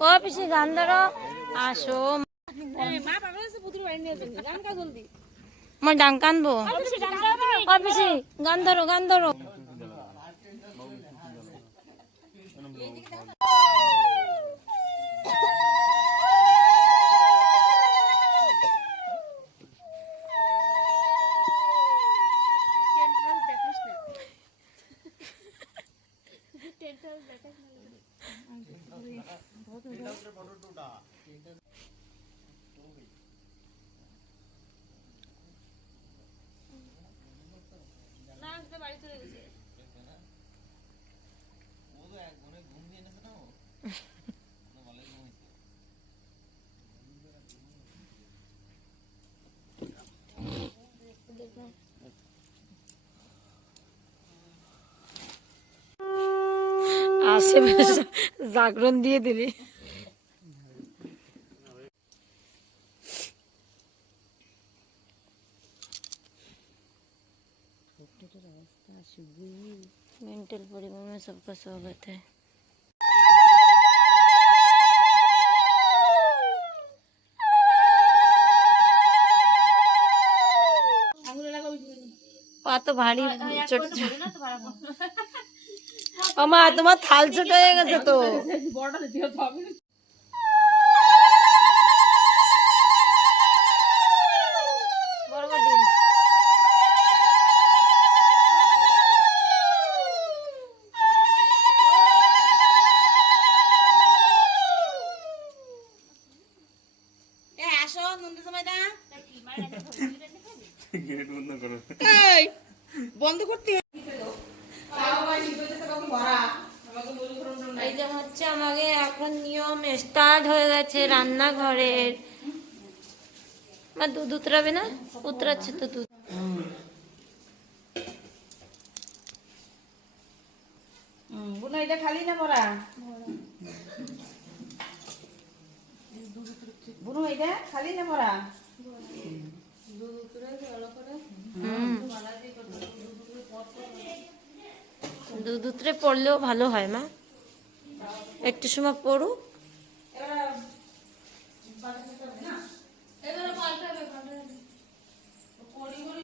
ও পিসি গান ধরো, আসো মই ডাং কানবো। ও পিসি গান ধরো, গান ধরো। আশেপাশে জাগরণ দিয়ে দিলি। मेंटल परिवार में सबका स्वागत है। পা তো ভারী ছোট। আমা তোমার থাল ছোট হয়ে গেছে তো। বন্ধ করতে এই যে হচ্ছে আমাকে এখন নিয়ম স্টার্ট হয়ে গেছে রান্নাঘরের। আমার দুধ উতরাবে না? উতরাচ্ছে তো দুধ। বুনো এটা খালি না ভরা? বুনো এটা খালি না ভরা? দুধ উতরে পড়লেও ভালো হয় মা, একটু সময় পড়ুক।